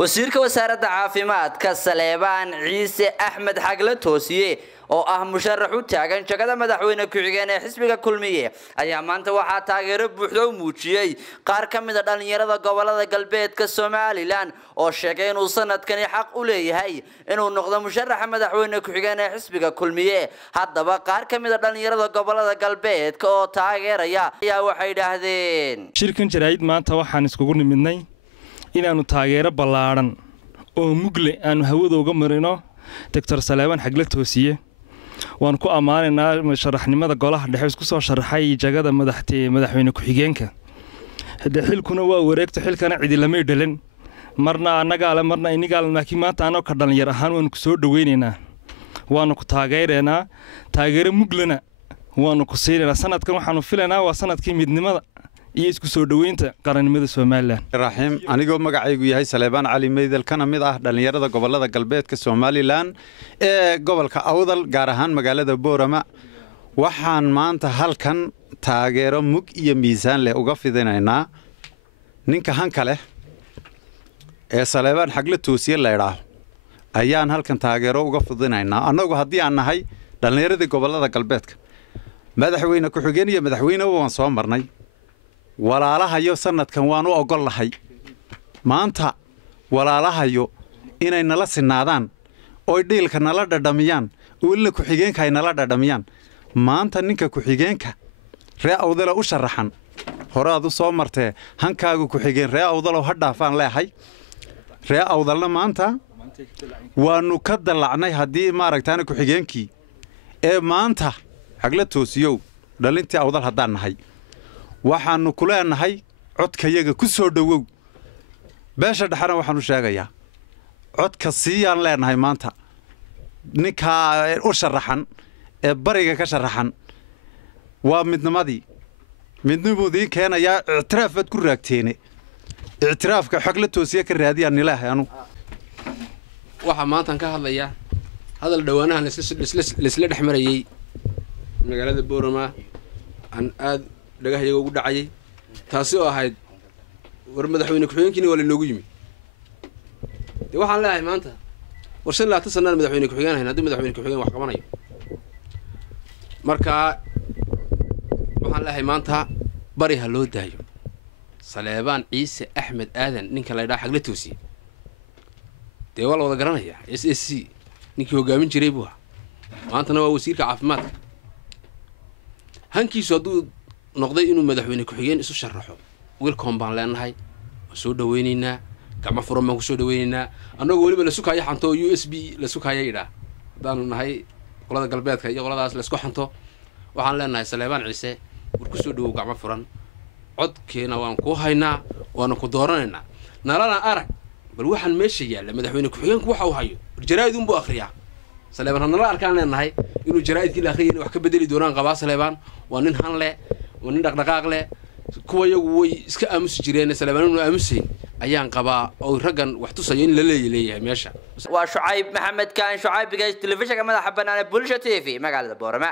wasiirka wasaaradda caafimaadka Saleebaan Ciise Axmed Xagle Toosiye oo ah musharax u taagan jagada madaxweyne ku-xigeen ee xisbiga Kulmiye ayaa maanta waxa taageero buuxda u muujiyay qaar ka mid ah dhalinyarada gobolada galbeedka Soomaaliland oo sheegay inuu sanadkan xaq u leeyahay inuu noqdo musharaxa madaxweyne ku-xigeen ee xisbiga Kulmiye haddaba qaar ka mid ah dhalinyarada gobolada galbeedka oo taageeraya ayaa waxay yiraahdeen shirkan jaraa'id maanta waxaan iskugu nimidnay inaanu taageero ballaaran oo mugle aanu hawada uga marino Dr. Saleebaan Xagle Toosiye waan ku amaanaynaa musharaxnimada golaha dhexe isku soo sharaxay jagada madaxweyne ku-xigeenka xilkuna waa wareegto xilkana cidi lama dhalan marna anaga la marna iniga laakiin maanta anoo ka dhalinyar ahaan waan ku soo dhaweynaynaa waan ku taageereynaa taageero muglena waan ku siireynaa sanadkan waxaanu filaynaa waa sanadkii midnimada iyo isku soo dhaweynta qaranimada Soomaaliland raxiim anigoo magacaygu yahay Saleebaan Cali Meydel kana mid ah dhalinyarada gobolada galbeedka Soomaaliland ee gobolka Awdal gaar ahaan magaalada Boorama waxaan maanta halkan taageero mug iyo miisaan leh uga fidinaynaa ninka hanka leh ee Saleebaan Xagle Toosiye la yiraahdo ayaan halkan taageero uga fidinaynaa anagu haddii aan nahay dhalinyarada gobolada galbeedka madaxweyne ku-xigeen iyo madaxweyne waan soo marnay walaalahayo sanadkan waan u ogol lahay maanta walaalahayo inay nala sinaadaan oo dhiilka nala dhadhamiyaan oo ilaa ku-xigeenka ay nala dhadhamiyaan maanta ninka ku-xigeenka ree awdala u sharaxan horaad u soo martee hankaagu ku-xigeen ree awdalo ha dhaafaan leeyahay ree awdalna maanta waanu ka dalacnay haddii maaragtaana ku-xigeenkii ee maanta Xagle Toosiyow dhalintii awdal haddaan nahay waxaanu ku leenahay codkayaga ku soo dhawow beesha dhaxana waxaanu sheegayaa codka siiyaan leenahay maanta ninka u sharaxan ee bariga ka sharaxan waa midnimadii keenaya ictiraafad ku raagteene ictiraafka Xagle Toosiye ka raadiyaan ilaahay anu waxa maanta ka hadlaya hadal dhawaanahan isla dhaxmarayay magaalada Boorama aan aad dhagaxyaga ugu dhacay taasi oo ahayd war madaxweyne ku-xigeenkii wala noogu yimi waxaan leeyahay maanta warshan la tasanaan madaxweyne ku-xigeen haddii madaxweyne ku-xigeen wax qabanayo marka waxaan leeyahay maanta bari ha loo daayo Saleebaan Ciise Axmed Aadan ninka la yiraahdo Xagle Toosiye wala wada garanaya SSC ninkii hogaamin jiray buu maantana waa wasiirka caafimaadka hankiisu hadduu noqday inuu madaxweyne ku-xigeen isu sharaxo welcome baan leenahay soo dhaweynaynaa gacmo furan baan ku soo dhaweynaynaa anagoo waliba la sukaaya xanto USB la sukaaya yidhaa haddaanu nahay qolada galbeedka iyo qoladaas la isku xanto waxaan leenahay Saleebaan Ciise war ku soo dhawow gacmo furan codkeena waan ku haynaa waana ku dooranaynaa nalana arag bal waxaan meesha yaala madaxweyne ku-xigeenku waxa uu hayo jaraa'id buu akhriyaa Saleebaan nala arkaan leenahay inuu jaraa'idkii la akhriyay wax ka bedeli doonaan qabaa Saleebaan waa nin han leh nin dhaqdhaqaaq leh kuwa iyagu way iska aamusi jireen Saleebaan inuu aamusayn ayaan qabaa oo raggan wax tusayo in la leeyahay meesha waa Shucayb Maxamed Kaan Shucayb biga telefishinka madaxa bannaan ee Bulsho TV magaalada Boorama